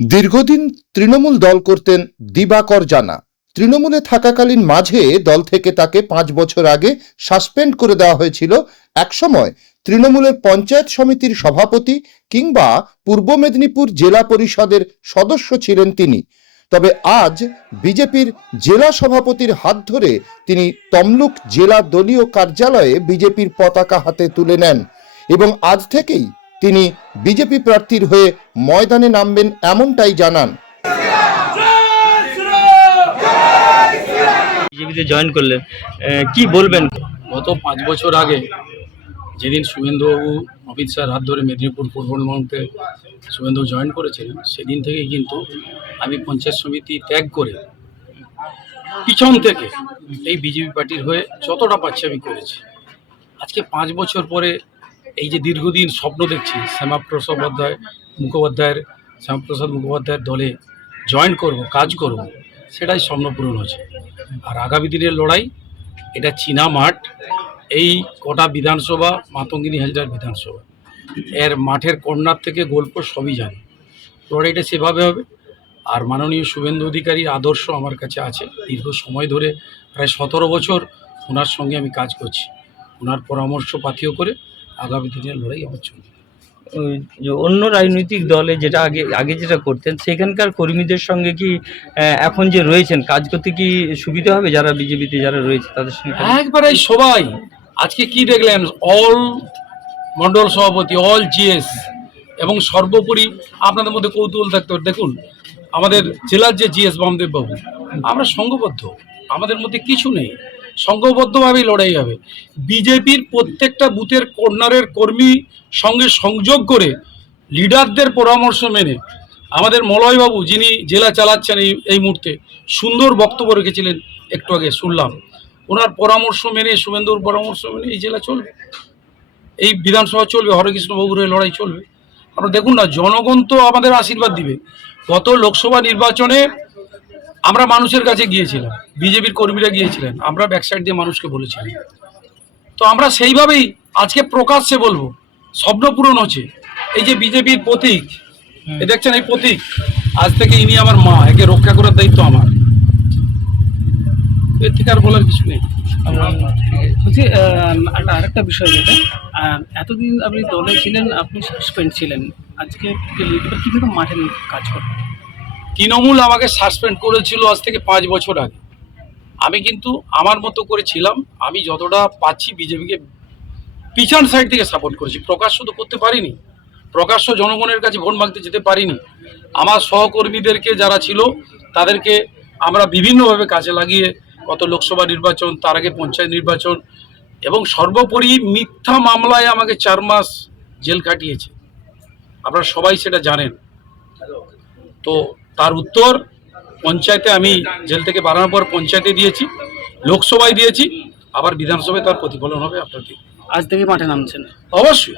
দীর্ঘদিন তৃণমূল দল করতেন দিবাকর জানা। তৃণমূলে থাকাকালীন মাঝে দল থেকে তাকে 5 বছর আগে সাসপেন্ড করে দেওয়া হয়েছিল। একসময় তৃণমূলের পঞ্চায়েত সমিতির সভাপতি কিংবা পূর্ব মেদিনীপুর জেলা পরিষদের সদস্য ছিলেন তিনি। তবে আজ বিজেপির জেলা সভাপতির হাত ধরে তিনি তমলুক জেলা দলীয় কার্যালয়ে বিজেপির পতাকা হাতে তুলে নেন এবং আজ থেকেই তিনি বিজেপি প্রার্থীর হয়ে ময়দানে নামবেন এমনটাই জানান। বিজেপিতে জয়েন করলেন, কি বলবেন? গত 5 বছর আগে যেদিন শুভেন্দুবাবু অমিত শাহর হাত ধরে মেদিনীপুর পূর্ব মন্ত্রী শুভেন্দু জয়েন করেছিলেন, সেদিন থেকেই কিন্তু আমি পঞ্চায়েত সমিতি ত্যাগ করে পিছন থেকে এই বিজেপি পার্টির হয়ে যতটা পাচ্ছি আমি করেছি। আজকে 5 বছর পরে এই যে দীর্ঘদিন স্বপ্ন দেখছি শ্যামাপ্রসাদ মুখোপাধ্যায়ের দলে জয়েন করব, কাজ করব, সেটাই স্বপ্ন পূরণ হচ্ছে। আর আগামী দিনের লড়াই, এটা চীনা মাঠ, এই কটা বিধানসভা, মাতঙ্গিনী হাজরার বিধানসভা, এর মাঠের কর্নার থেকে গোলপোস্ট সবই জানি। লড়াইটা সেভাবে হবে। আর মাননীয় শুভেন্দু অধিকারীর আদর্শ আমার কাছে আছে। দীর্ঘ সময় ধরে প্রায় 17 বছর ওনার সঙ্গে আমি কাজ করছি। ওনার পরামর্শ পাথেয় করে আগামী দিনের লড়াই আমার চলবে। ওই যে অন্য রাজনৈতিক দলে যেটা আগে যেটা করতেন, সেখানকার কর্মীদের সঙ্গে কি এখন যে রয়েছেন কাজ করতে কি সুবিধা হবে? যারা বিজেপিতে যারা রয়েছে তাদের সঙ্গে একবারে সবাই আজকে কি দেখলেন, অল মণ্ডল সভাপতি, অল জিএস, এবং সর্বোপরি আপনাদের মধ্যে কৌতূহল থাকতে পারে, দেখুন আমাদের জেলার যে জিএস বামদেব বাবু, আমরা সংঘবদ্ধ, আমাদের মধ্যে কিছু নেই, সংঘবদ্ধভাবেই লড়াই হবে। বিজেপির প্রত্যেকটা বুথের কর্নারের কর্মী সঙ্গে সংযোগ করে লিডারদের পরামর্শ মেনে, আমাদের মলয়বাবু যিনি জেলা চালাচ্ছেন এই মুহূর্তে, সুন্দর বক্তব্য রেখেছিলেন একটু আগে শুনলাম, ওনার পরামর্শ মেনে, শুভেন্দুর পরামর্শ মেনে এই জেলা চলবে, এই বিধানসভা চলবে, হরেকৃষ্ণবাবুর এই লড়াই চলবে। আমরা দেখুন না, জনগণ তো আমাদের আশীর্বাদ দিবে। গত লোকসভা নির্বাচনে আমরা মানুষের কাছে গিয়েছিলাম, বিজেপির কর্মীরা গিয়েছিলেন, আমরা ব্যাকসাইড দিয়ে মানুষকে বলেছিলাম। তো আমরা সেইভাবেই আজকে প্রকাশ্যে বলবো, স্বপ্ন পূরণ হচ্ছে। এই যে বিজেপির প্রতীক, এ দেখছেন এই প্রতীক, আজ থেকে ইনি আমার মা, একে রক্ষা করার দায়িত্ব আমার। এর থেকে আর বলার কিছু নেই। বলছি আরেকটা বিষয়, যেটা এতদিন আপনি দলে ছিলেন, আপনি সাসপেন্ড ছিলেন, আজকে কীভাবে মাঠে কাজ করবেন? তৃণমূল আমাকে সাসপেন্ড করেছিল আজ থেকে 5 বছর আগে। আমি কিন্তু আমার মতো করেছিলাম, আমি যতটা পাচ্ছি বিজেপিকে পিছন সাইড থেকে সাপোর্ট করেছি, প্রকাশ্য তো করতে পারিনি, প্রকাশ্য জনগণের কাছে ভোট মাগতে যেতে পারিনি। আমার সহকর্মীদেরকে যারা ছিল তাদেরকে আমরা বিভিন্নভাবে কাজে লাগিয়ে, গত লোকসভা নির্বাচন, তার আগে পঞ্চায়েত নির্বাচন, এবং সর্বোপরি মিথ্যা মামলায় আমাকে 4 মাস জেল কাটিয়েছে, আপনারা সবাই সেটা জানেন। তো তার উত্তর পঞ্চায়েতে, আমি জেল থেকে বাড়ানোর পর পঞ্চায়েতে দিয়েছি, লোকসভায় দিয়েছি, আবার বিধানসভায় তার প্রতিফলন হবে। আপনাদের আজ থেকে মাঠে নামছেন? অবশ্যই,